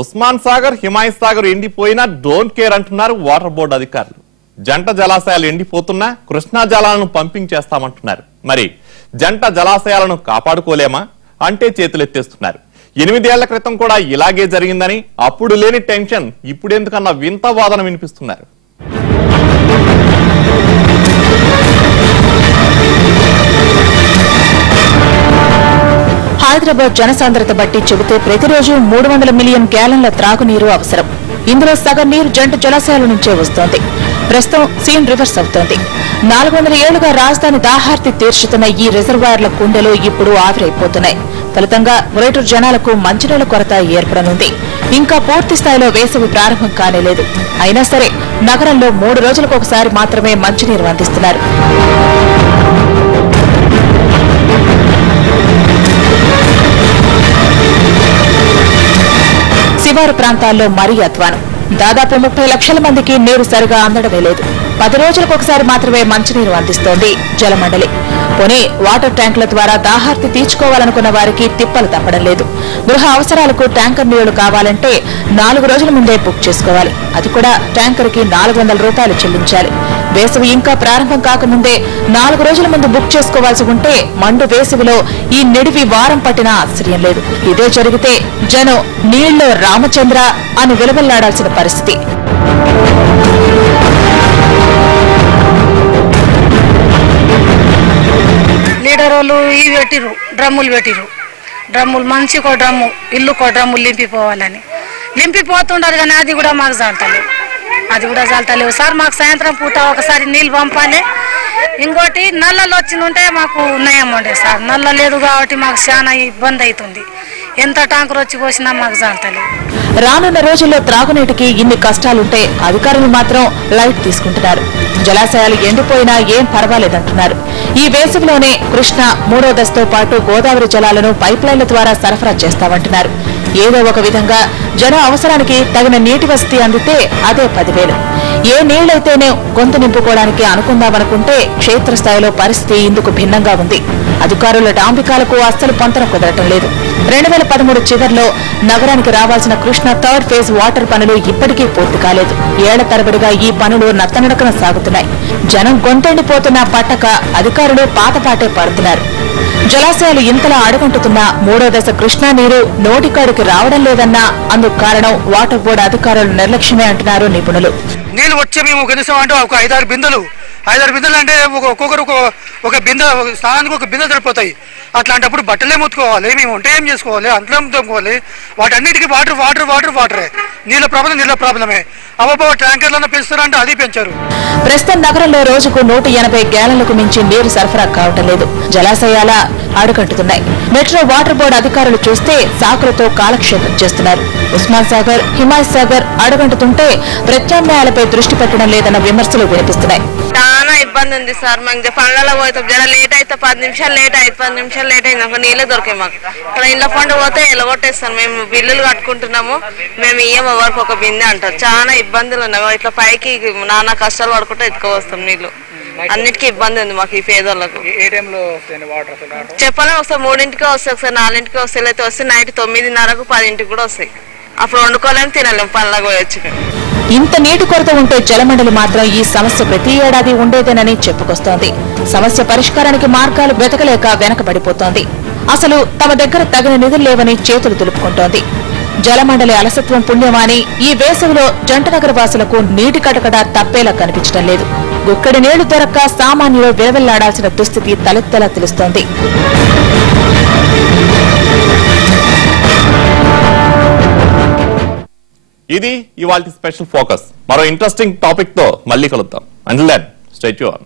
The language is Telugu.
ఉస్మాన్ సాగర్, హిమాయత్ సాగర్ ఎండిపోయినా డోంట్ కేర్ అంటున్నారు వాటర్ బోర్డు అధికారులు. జంట జలాశయాలు ఎండిపోతున్నా కృష్ణా జలాలను పంపింగ్ చేస్తామంటున్నారు. మరి జంట జలాశయాలను కాపాడుకోలేమా అంటే చేతులెత్తేస్తున్నారు. 8 ఏళ్ల క్రితం కూడా ఇలాగే జరిగిందని, అప్పుడు లేని టెన్షన్ ఇప్పుడెందుకన్నా వింత వాదన వినిపిస్తున్నారు. హైదరాబాద్ జనసాంద్రత బట్టి చెబితే ప్రతిరోజు 300 మిలియన్ గ్యాలన్ల త్రాగునీరు అవసరం. ఇందులో సగం నీరు జంట జలాశయాల నుంచే వస్తోంది. ప్రస్తుతం సీన్ రివర్స్ అవుతోంది. 400 ఏళ్లుగా రాజధాని దాహార్తి తీర్చుతున్న ఈ రిజర్వాయర్ల కుండెలు ఇప్పుడు ఆవిరైపోతున్నాయి. ఫలితంగా గ్రేటర్ జనాలకు మంచినీళ్ల కొరత ఏర్పడనుంది. ఇంకా పూర్తి స్థాయిలో వేసవి ప్రారంభం కానేలేదు. అయినా సరే నగరంలో 3 రోజులకు ఒకసారి మాత్రమే మంచినీరు అందిస్తున్నారు. శివారు ప్రాంతాల్లో మరీ అధ్వానం. దాదాపు 30 లక్షల మందికి నీరు సరిగా అందడమే లేదు. 10 రోజులకు ఒకసారి మాత్రమే మంచినీరు అందిస్తోంది జలమండలి. పోనీ వాటర్ ట్యాంకుల ద్వారా దాహార్తి తీర్చుకోవాలనుకున్న వారికి తిప్పలు తప్పడం లేదు. గృహ అవసరాలకు ట్యాంకర్ నీళ్లు కావాలంటే 4 రోజుల ముందే బుక్ చేసుకోవాలి. అది కూడా ట్యాంకర్ కి 400 రూపాయలు చెల్లించాలి. వేసవి ఇంకా ప్రారంభం కాకముందే 4 రోజుల ముందు బుక్ చేసుకోవాల్సి ఉంటే మండు వేసవిలో ఈ నిడివి వారం పట్టినా ఆశ్చర్యం లేదు. ఇదే జరిగితే జనం నీళ్లో రామచంద్ర అని విలవెల్లాడాల్సిన పరిస్థితి. లీడరోళ్ళు ఇవి పెట్టిరు, డ్రమ్ములు పెట్టిరు. డ్రమ్ములు మంచికో డ్రమ్ము, ఇల్లుకో డ్రమ్ములు లింపిపోవాలని లింపిపోతుండారు. కానీ అది కూడా మాకు చాలతలేవు, అది కూడా చాలతలేవు సార్. మాకు సాయంత్రం పూట ఒకసారి నీళ్ళు పంపాలి. ఇంకోటి నల్లలు వచ్చిందంటే మాకు నయం ఉండే సార్. నల్ల లేదు కాబట్టి మాకు చాలా ఇబ్బంది అవుతుంది. ఎంత ట్యాంకర్ వచ్చి పోసినా మాకు చాలతలేవు. రానున్న రోజుల్లో త్రాగునీటికి ఇన్ని కష్టాలుంటే అధికారులు మాత్రం లైట్ తీసుకుంటున్నారు. జలాశయాలు ఎండిపోయినా ఏం పర్వాలేదంటున్నారు. ఈ వేసవిలోనే కృష్ణా 3వ దశతో పాటు గోదావరి జలాలను పైప్లైన్ల ద్వారా సరఫరా చేస్తామంటున్నారు. ఏదో ఒక విధంగా జన అవసరానికి తగిన నీటి వసతి అందితే అదే 10,000. ఏ నీళ్లైతేనే గొంతు నింపుకోవడానికి అనుకుందామనుకుంటే క్షేత్రస్థాయిలో పరిస్థితి ఇందుకు భిన్నంగా ఉంది. అధికారుల డాంబికాలకు అస్సలు పొంతన కుదరటం లేదు. 2013 చివర్లో నగరానికి రావాల్సిన కృష్ణా 3rd ఫేజ్ వాటర్ పనులు ఇప్పటికీ పూర్తి కాలేదు. ఏళ్ల తరబడిగా ఈ పనులు నత్తనడకన సాగుతున్నాయి. జనం గొంతెండిపోతున్నా పట్టక అధికారులు పాతపాటే పడుతున్నారు. జలాశయాలు ఇంతలా అడుగంటుతున్న 3వ దశ కృష్ణా నీరు నోటికాడికి రావడం లేదన్నా అందుకు కారణం వాటర్ బోర్డు అధికారుల నిర్లక్ష్యమే అంటున్నారు నిపుణులు. నీళ్ళు వచ్చే మేము కనీసం అంటే ఒక 5-6 బిందెలు అంటే ఒక్కొక్కరు ఒక బిందె, స్నానానికి ఒక బిందె సరిపోతాయి. అట్లాంటప్పుడు బట్టలే ముత్తుకోవాలి, మేము వంట ఏం చేసుకోవాలి, అంతలో తోముకోవాలి. వాటన్నిటికీ వాటరే. నీళ్ళ ప్రాబ్లమే. అవ్వబో ట్యాంకర్లను పెంచుతారంటే అది పెంచారు. ప్రస్తుతం నగరంలో రోజుకు 180 గ్యాలన్లకు మించి నీరు సరఫరా కావటం లేదు. జలాశయాల అడుగంటుతున్నాయి. మెట్రో వాటర్ బోర్డు అధికారులు చూస్తే సాకులతో కాలక్షేపం చేస్తున్నారు. ఉస్మాన్ సాగర్, హిమాయత్ సాగర్ అడుగంటుతుంటే ప్రత్యామ్నాయాలపై దృష్టి పెట్టడం లేదన్న విమర్శలు వినిపిస్తున్నాయి. చాలా ఇబ్బంది ఉంది సార్. మాకు పనులలో పోతాం, జర లేట్ అయితే 10 నిమిషాలు లేట్ అయింది. 10 నిమిషాలు లేట్ అయింది అనుకో నీళ్ళే దొరికాయి మాకు. ఇక్కడ ఇంట్లో పండు పోతే ఎలగొట్టేస్తాను. మేము బిల్లులు కట్టుకుంటున్నాము, మేము ఇయ్యం ఎవరికి ఒక బిందె అంటారు. చాలా ఇబ్బందులు ఉన్నాయి. ఇట్లా పైకి నానా కష్టాలు పడుకుంటే ఎత్తుకోవస్తాం నీళ్లు. అన్నిటికీ ఇబ్బంది ఉంది మాకు ఈ పేదోళ్ళకు. చెప్పలేము. ఒకసారి 3ంటికే వస్తాయి, ఒకసారి 4ంటికే వస్తాయి. అయితే వస్తే నైట్ 9:30కు 10ంటికి కూడా వస్తాయి. అప్పుడు వండుకోలేము, తినలేము, పనులకు పోయొచ్చు. ఇంత నీటి కొరత ఉంటే జలమండలి మాత్రం ఈ సమస్య ప్రతి ఏడాది ఉండేదేనని చెప్పుకొస్తోంది. సమస్య పరిష్కారానికి మార్గాలు వెతకలేక వెనకబడిపోతోంది. అసలు తమ దగ్గర తగిన నిధులు లేవని చేతులు దులుపుకుంటోంది. జలమండలి అలసత్వం పుణ్యమాని ఈ వేసవిలో జంటనగర వాసులకు నీటి కటకట తప్పేలా కనిపించడం లేదు. గుక్కడి నీళ్లు దొరక్క సామాన్యులు విలవెల్లాడాల్సిన దుస్థితి తలెత్తేలా తెలుస్తోంది. ఇది ఇవాల్టి స్పెషల్ ఫోకస్. మరో ఇంట్రెస్టింగ్ టాపిక్ తో మళ్ళీ కలుద్దాం. Until then stay tuned.